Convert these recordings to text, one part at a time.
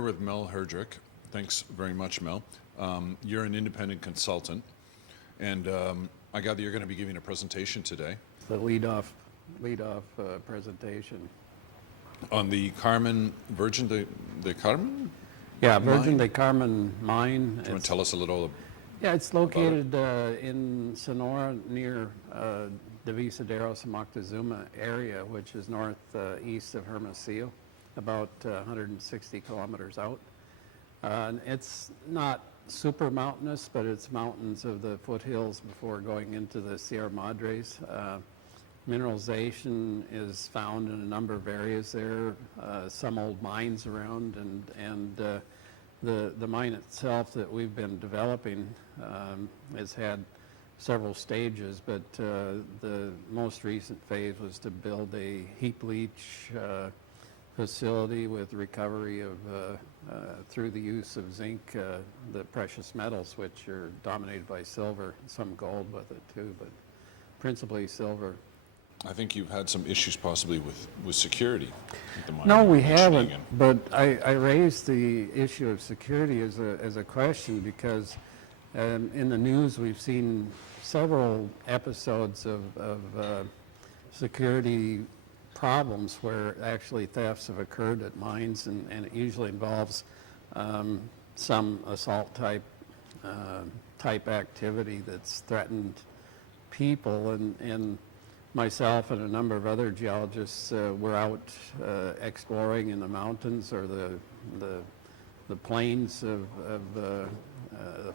here with Mel Herdrick. Thanks very much, Mel. You're an independent consultant, and I gather you're going to be giving a presentation today. The lead-off presentation. On the Virgin de Carmen? Yeah, Virgin Mine? de Carmen mine. Do you want to tell us a little? Yeah, it's located in Sonora near Divisaderos and Moctezuma area, which is northeast of Hermosillo, about 160 kilometers out. And it's not super mountainous, but it's mountains of the foothills before going into the Sierra Madres. Mineralization is found in a number of areas there, some old mines around, and the mine itself that we've been developing has had several stages, but the most recent phase was to build a heap leach facility with recovery of through the use of zinc, the precious metals, which are dominated by silver, some gold with it too, but principally silver. I think you've had some issues possibly with security at the mine. No, we haven't, but I raised the issue of security as a question because in the news we've seen several episodes of security problems where actually thefts have occurred at mines, and it usually involves some assault type activity that's threatened people, and myself and a number of other geologists were out exploring in the mountains or the plains of the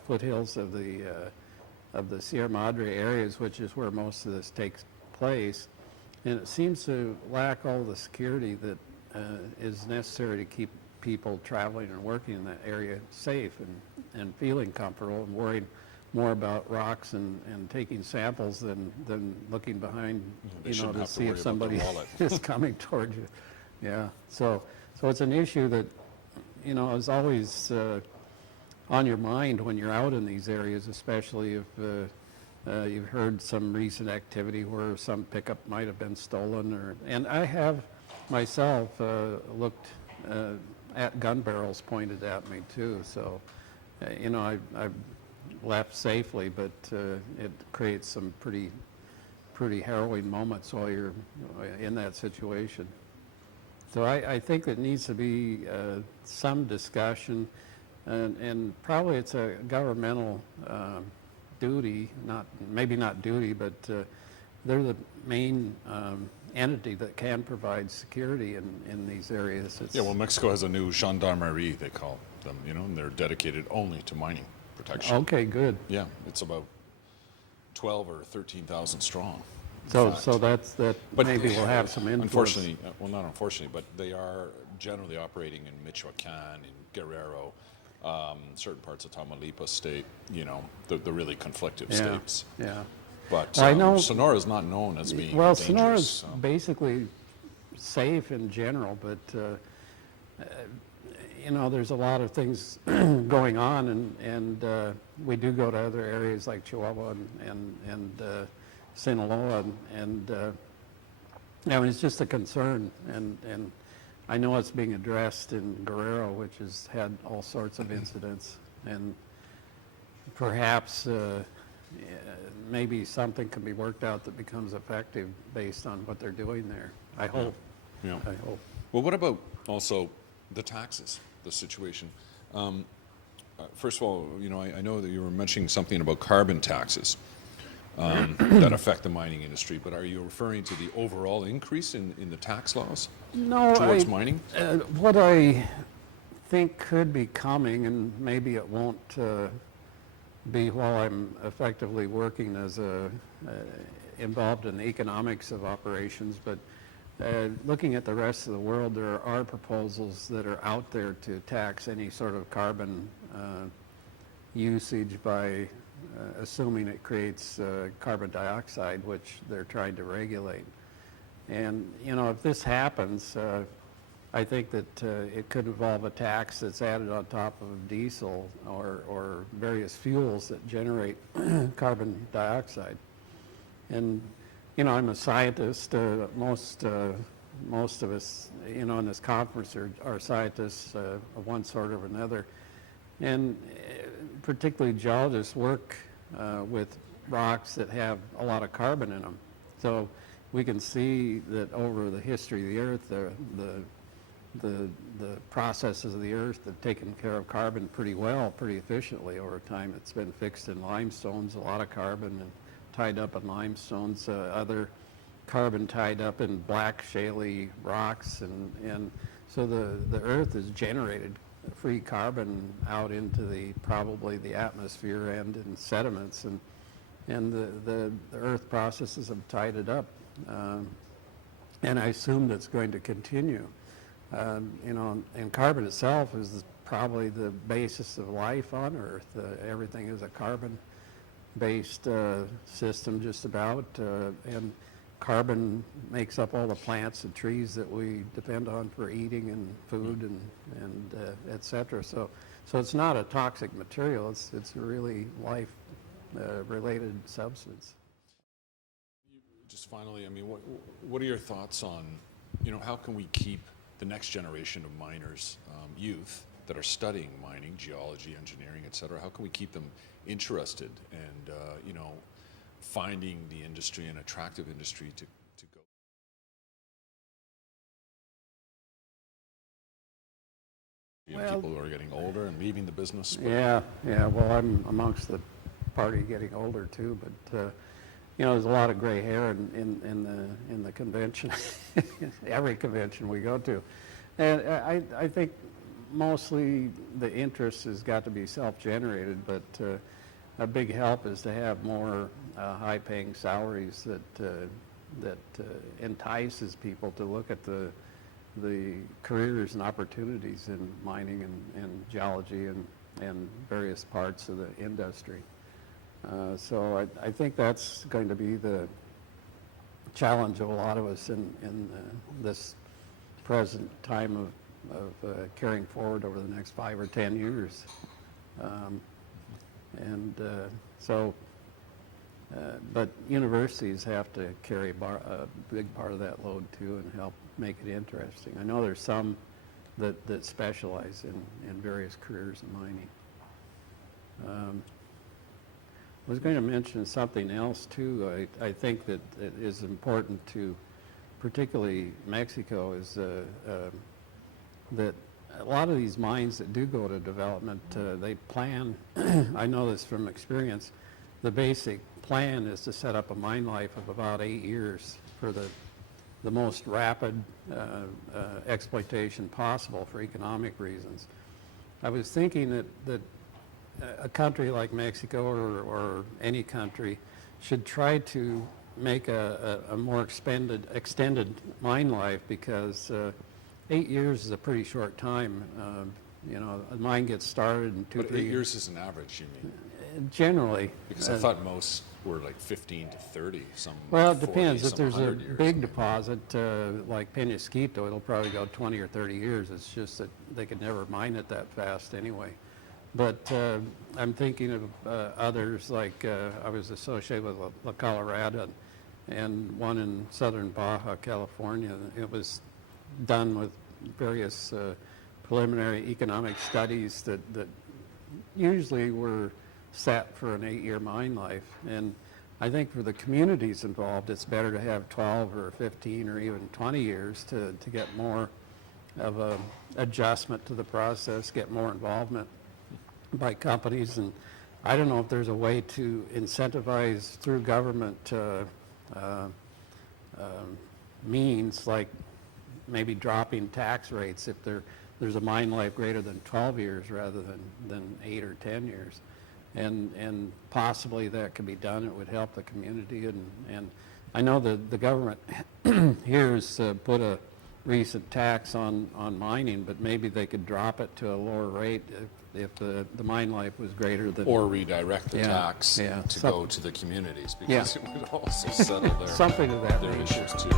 foothills of the Sierra Madre areas, which is where most of this takes place. And it seems to lack all the security that is necessary to keep people traveling and working in that area safe and feeling comfortable and worrying more about rocks and taking samples than looking behind, to see if somebody is coming toward you. Yeah, so it's an issue that, is always on your mind when you're out in these areas, especially if you've heard some recent activity where some pickup might have been stolen, and I have myself looked at gun barrels pointed at me too. So, I've left safely, but it creates some pretty harrowing moments while you're in that situation. So I think it needs to be some discussion, and probably it's a governmental duty, maybe not duty, but they're the main entity that can provide security in these areas. Mexico has a new gendarmerie, they call them, and they're dedicated only to mining protection. Okay, good. Yeah, it's about 12 or 13,000 strong. So that but maybe we'll have some influence. Unfortunately, well, not unfortunately, but they are generally operating in Michoacan, in Guerrero, certain parts of Tamaulipas state, the really conflictive states. Yeah. But I know Sonora is not known as being well, dangerous. Sonora's basically safe in general, but there's a lot of things going on, and we do go to other areas like Chihuahua and Sinaloa, and it's just a concern, and I know it's being addressed in Guerrero, which has had all sorts of incidents, and perhaps maybe something can be worked out that becomes effective based on what they're doing there. I hope. Yeah. I hope. Well, what about also the taxes, the situation? First of all, I know that you were mentioning something about carbon taxes that affect the mining industry, but are you referring to the overall increase in the tax laws towards mining? What I think could be coming, and maybe it won't be while I'm effectively working as involved in the economics of operations, but looking at the rest of the world, there are proposals that are out there to tax any sort of carbon usage by assuming it creates carbon dioxide, which they're trying to regulate. And, if this happens, I think that it could involve a tax that's added on top of diesel or various fuels that generate carbon dioxide. And, I'm a scientist. Most most of us, in this conference are scientists of one sort or another. And particularly geologists work with rocks that have a lot of carbon in them. So we can see that over the history of the Earth, the processes of the Earth have taken care of carbon pretty well, pretty efficiently over time. It's been fixed in limestones, a lot of carbon, and tied up in limestones, other carbon tied up in black shaly rocks, and so the Earth has generated free carbon out into probably the atmosphere and in sediments, and the Earth processes have tied it up, and I assume that's going to continue. And carbon itself is probably the basis of life on Earth. Everything is a carbon-based system, just about, and carbon makes up all the plants and trees that we depend on for eating and food and et cetera. So it's not a toxic material. It's a really life-related substance. Just finally, I mean, what are your thoughts on, how can we keep the next generation of miners, youth that are studying mining, geology, engineering, et cetera, how can we keep them interested and, finding the industry an attractive industry to go? People who are getting older and leaving the business. Yeah. Well, I'm amongst the party getting older too, but there's a lot of gray hair in the convention, every convention we go to, and I think mostly the interest has got to be self-generated, but a big help is to have more high-paying salaries that entices people to look at the careers and opportunities in mining and geology and various parts of the industry. So I think that's going to be the challenge of a lot of us in this present time of carrying forward over the next 5 or 10 years. But universities have to carry a big part of that load too and help make it interesting. I know there's some that specialize in various careers in mining. I was going to mention something else too. I think that it is important to, particularly Mexico, is that a lot of these mines that do go to development, they plan, I know this from experience, the basic plan is to set up a mine life of about 8 years for the most rapid exploitation possible for economic reasons. I was thinking that a country like Mexico or any country should try to make a more extended mine life, because 8 years is a pretty short time. A mine gets started in 2 But 3 8 years is an average, you mean? Generally. Because I thought most were like 15 to 30, some Well, it 40, depends. If some there's a 100 years. big deposit like Peñasquito, it'll probably go 20 or 30 years. It's just that they could never mine it that fast anyway. But I'm thinking of others, like I was associated with La Colorada and one in southern Baja, California. It was done with various preliminary economic studies that usually were set for an 8-year mine life. And I think for the communities involved, it's better to have 12 or 15 or even 20 years to get more of a adjustment to the process, get more involvement by companies. And I don't know if there's a way to incentivize through government means, like maybe dropping tax rates if there's a mine life greater than 12 years rather than 8 or 10 years. And possibly that could be done. It would help the community. And I know the government here has put a recent tax on mining, but maybe they could drop it to a lower rate if the mine life was greater than... Or redirect the tax to go to the communities, because it would also settle something of that their nature. issues too.